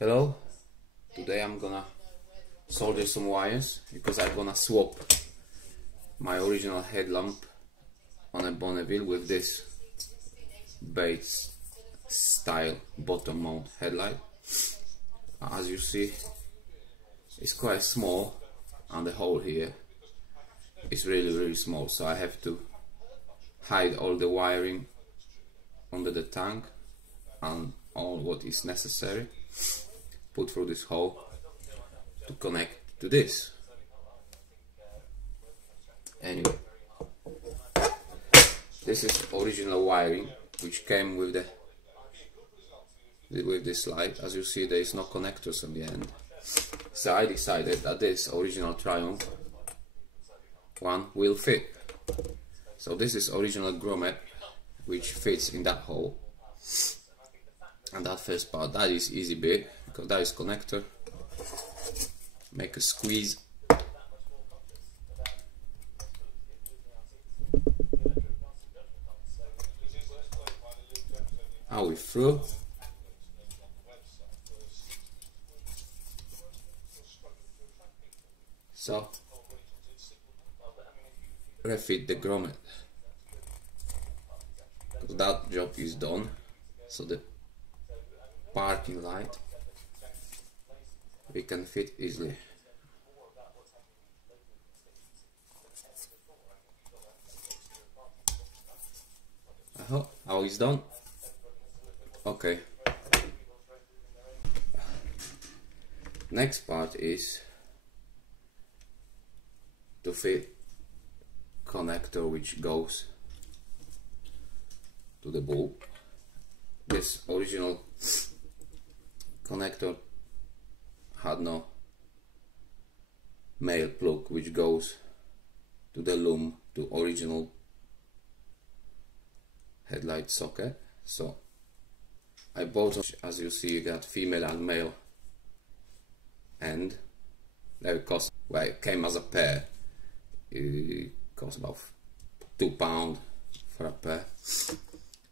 Hello, today I'm gonna solder some wires because I'm gonna swap my original headlamp on a Bonneville with this base style bottom mount headlight. As you see, it's quite small and the hole here is really small, so I have to hide all the wiring under the tank and all what is necessary put through this hole to connect to this. Anyway, this is original wiring which came with this light. As you see, there is no connectors on the end, so I decided that this original Triumph one will fit. So this is original grommet which fits in that hole, and that first part, that is easy bit because that is connector. Make a squeeze. Are we through? So refit the grommet, because that job is done. So the parking light we can fit easily. How it's done? Okay. Next part is to fit connector which goes to the bulb. This original connector had no male plug which goes to the loom, to original headlight socket, so I bought, as you see, you got female and male end. That cost, well, it came as a pair, it cost about £2 for a pair.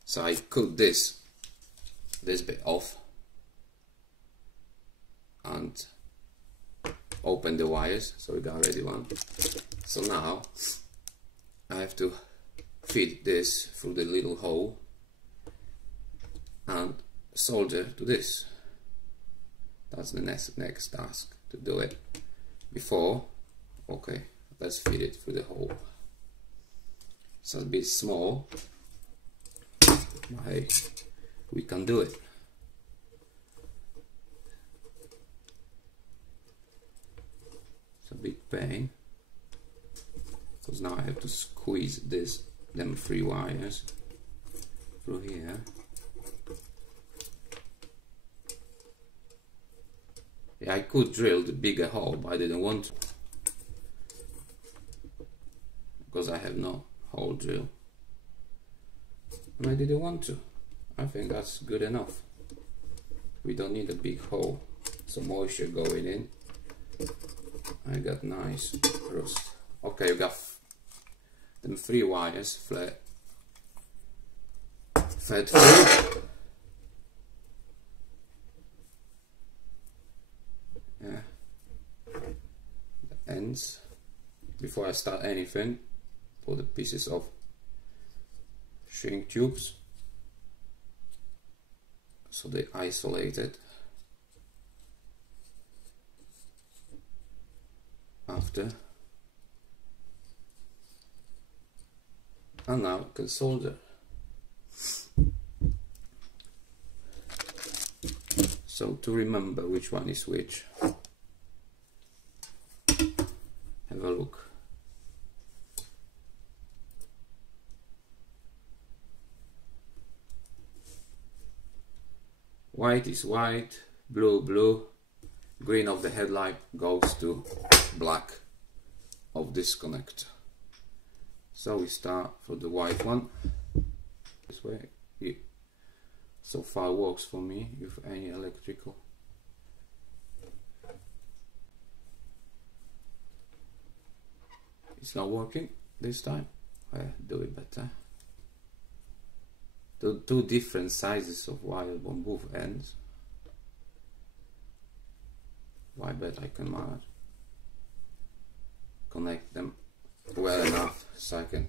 So I cut this bit off and open the wires, so we got ready one. So now I have to feed this through the little hole and solder to this. That's the next task, to do it before. Okay, let's feed it through the hole. It's a bit small, but hey, we can do it. It's a big pain because now I have to squeeze them 3 wires through here. Yeah, I could drill the bigger hole, but I didn't want to because I have no hole drill, and I didn't want to. I think that's good enough. We don't need a big hole. Some moisture going in. I got nice rust. Okay, you got them 3 wires fed through. Yeah, the ends. Before I start anything, put the pieces of shrink tubes so they isolated. After, and now I can solder. So to remember which one is which, have a look. White is white, blue, green of the headlight goes to black of this connector. So we start for the white one. This way, it so far works for me with any electrical. It's not working this time. I do it better. Two different sizes of wire on both ends. I bet I can manage connect them well enough so I can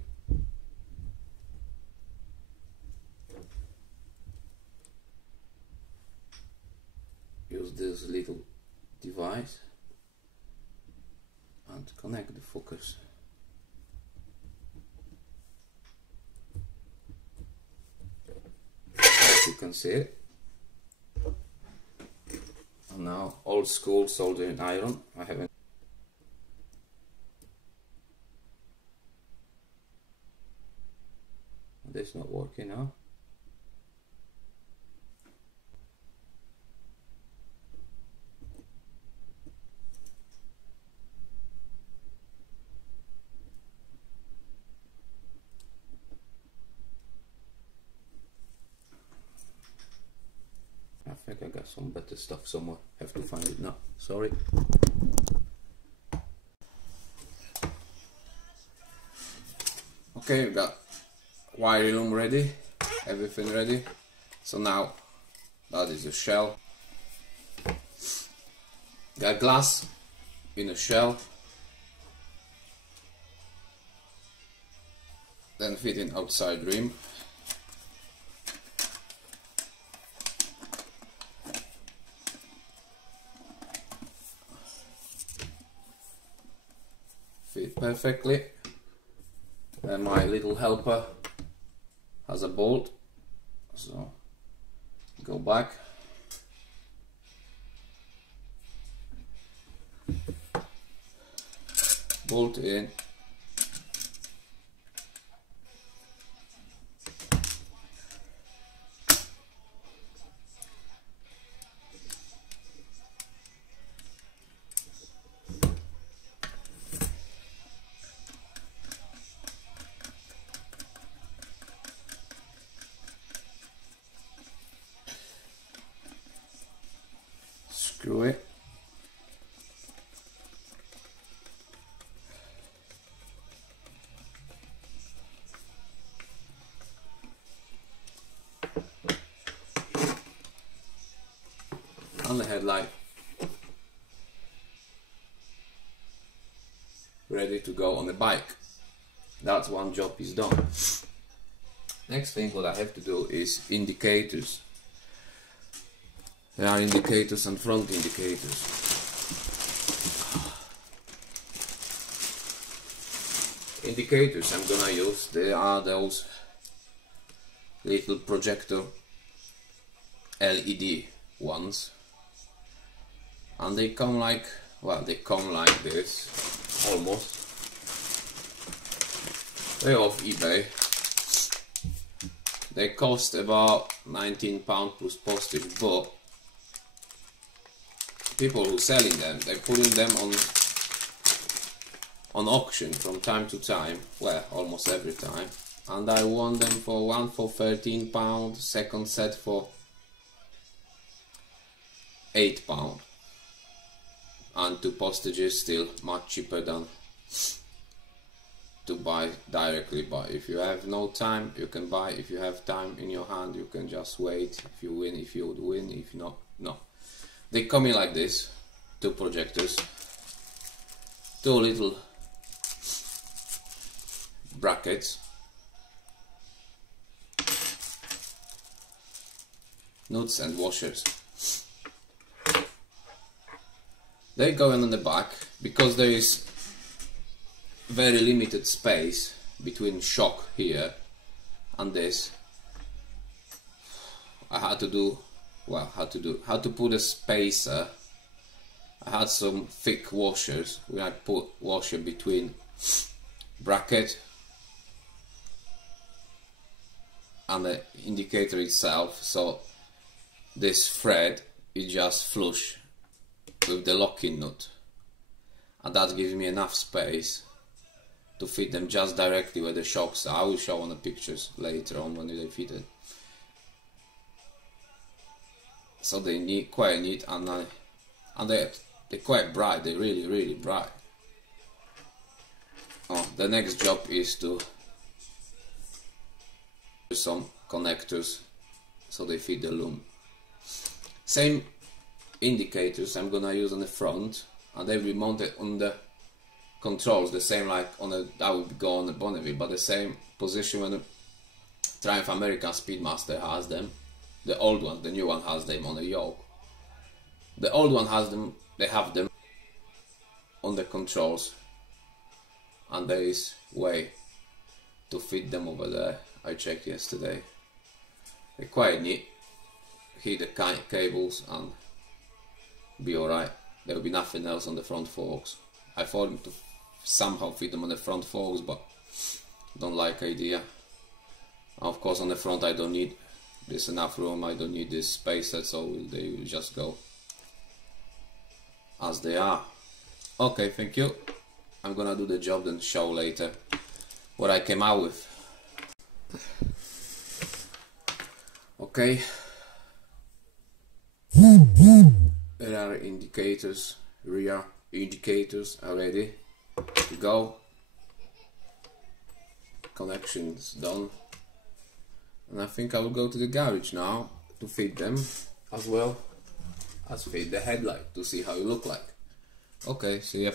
use this little device and connect the focus. As you can see it. And now old school soldering iron. I haven't. This not working now. I think I got some better stuff somewhere. Have to find it now. Sorry. Okay, we got wiring loom ready, everything ready. So now that is the shell. Got glass in a shell. Then fitting outside rim. Fit perfectly. And my little helper has a bolt, so go back. Bolt in. Screw it. And the headlight ready to go on the bike. That's one job is done. Next thing what I have to do is indicators. There are indicators and front indicators. Indicators I'm gonna use, they are those little projector LED ones. And they come like, well, they come like this, almost. They're off eBay. They cost about £19 plus postage, but people who selling them, they're putting them on auction from time to time, well, almost every time, and I won them for one for £13, second set for £8, and two postages still much cheaper than to buy directly. But if you have no time, you can buy. If you have time in your hand, you can just wait. If you win, if you would win, if not, no. They come in like this, two projectors, two little brackets, nuts and washers. They go in on the back because there is very limited space between shock here and this. I had to do, well, how to put a spacer. I had some thick washers where I put washer between bracket and the indicator itself, so this thread is just flush with the locking nut, and that gives me enough space to fit them just directly where the shocks are. I will show on the pictures later on when they fit it. So they need quite neat, and they're quite bright. They're really bright. Oh, the next job is to do some connectors so they fit the loom. Same indicators I'm gonna use on the front, and they will be mounted on the controls, the same like on a, that would go on the Bonneville, but the same position when the Triumph American Speedmaster has them. The old one, the new one has them on the yoke. The old one has them, they have them on the controls, and there is way to fit them over there. I checked yesterday. They're quite neat. Hit the cables and be alright. There will be nothing else on the front forks. I thought to somehow fit them on the front forks, but don't like idea. Of course on the front I don't need this enough room, I don't need this spacer, so they will just go as they are. Okay, thank you. I'm gonna do the job and show later what I came out with. Okay. Rear indicators are ready to go. Connections done. And I think I will go to the garage now to fit them, as well as fit the headlight to see how it look like. Okay, see ya.